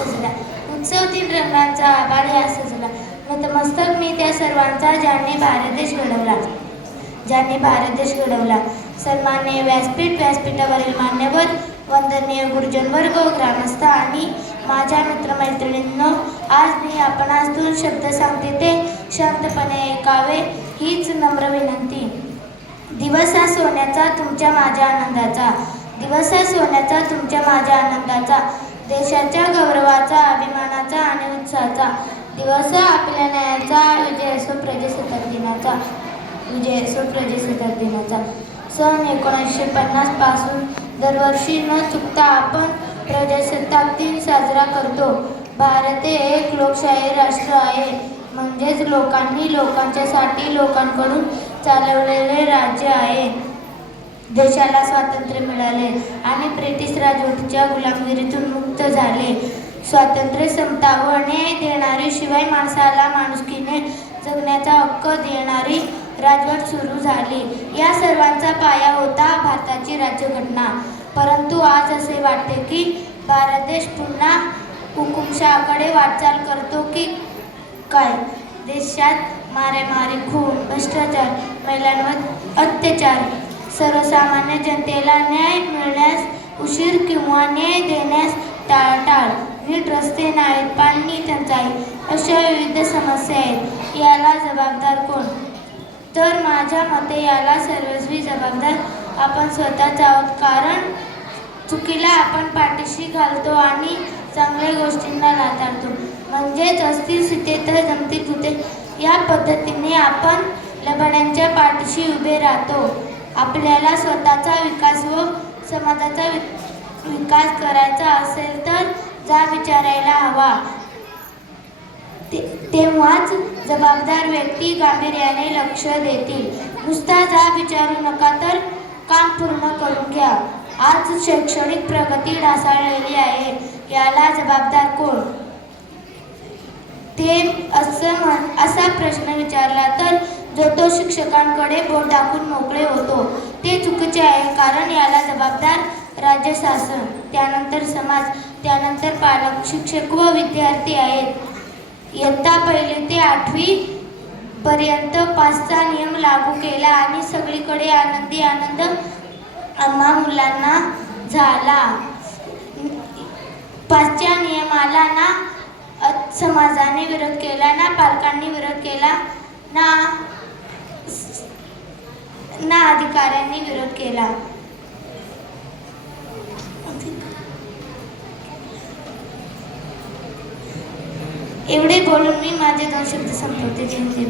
सजला उत्सव तीन रंगांचा आभाळी सजला नतमस्तक मी त्या सर्वांचा ज्यांनी भारत देश घडवला. ज्यांनी भारत देश घडवला. सन्मान्य व्यासपीठ व्यासपीठावरील मान्यवर वंदनीय गुरुजनवर्ग ग्रामस्थ आणि माझ्या मित्रमैत्रिणींनो आज मी आपणास दोन शब्द सांगते ते शांतपणे ऐकावे हीच नम्र विनंती. दिवस हा सोन्याचा तुमच्या माझ्या आनंदाचा. दिवस हा सोन्याचा तुमच्या माझ्या आनंदाचा. देशाच्या गौरवाचा अभिमानाचा आणि उत्साहाचा दिवस आपल्या न्यायाचा विजय असो प्रजासत्ताक दिनाचा विजय असो प्रजासत्ताक दिनाचा. सन एकोणीसशे पन्नासपासून दरवर्षी न चुकता आपण प्रजासत्ताक दिन साजरा करतो. भारत हे एक लोकशाही राष्ट्र आहे. म्हणजेच लोकांनी लोकांच्यासाठी लोकांकडून चालवलेले राज्य आहे. देशाला स्वातंत्र्य मिळाले आणि ब्रिटिश राजवटीच्या गुलामगिरीतून मुक्त झाले. स्वातंत्र्य समता व न्याय देणारी शिवाय माणसाला माणुसकीने जगण्याचा हक्क देणारी राजवट सुरू झाली. या सर्वांचा पाया होता भारताची राज्यघटना. परंतु आज असे वाटते की भारत देश पुन्हा हुकुमशहाकडे वाटचाल करतो की काय? देशात मारेमारी खून भ्रष्टाचार महिलांवर अत्याचार सर्वसामान्य जनतेला न्याय मिळण्यास उशीर किंवा न्याय देण्यास टाळटाळ. नीट रस्ते नाहीत पाणी टंचाई. अशा विविध समस्या आहेत. याला जबाबदार कोण? तर माझ्या मते याला सर्वस्वी जबाबदार आपण स्वतःच आहोत. कारण चुकीला आपण पाठीशी घालतो आणि चांगल्या गोष्टींना लाताडतो म्हणजेच असतील सीते तर जमतील भूते या पद्धतीने आपण लबाड्यांच्या पाठीशी उभे राहतो. आपल्याला स्वतःचा विकास व समाजाचा विकास करायचा असेल तर जा विचारायला हवा. ते- तेव्हाच जबाबदार व्यक्ती गांभीर्याने लक्ष देतील. नुसता जा विचारू नका तर काम पूर्ण करून घ्या. आज शैक्षणिक प्रगती ढासळलेली आहे. याला जबाबदार कोण? ते असं असा प्रश्न जो तो शिक्षकांकडे बोट दाखवून मोकळे होतो. ते चुकीचे आहे कारण याला जबाबदार राज्य शासन त्यानंतर समाज त्यानंतर पालक शिक्षक व विद्यार्थी आहेत. इयत्ता पहिले ते आठवी पर्यंत पाचचा नियम लागू केला आणि सगळीकडे आनंदी आनंद आम्हा मुलांना झाला. पाचच्या नियमाला ना समाजाने विरोध केला ना पालकांनी विरोध केला ना ना अधिकाऱ्यांनी विरोध केला. एवढे बोलून मी माझे दोन शब्द संपवते. जयंती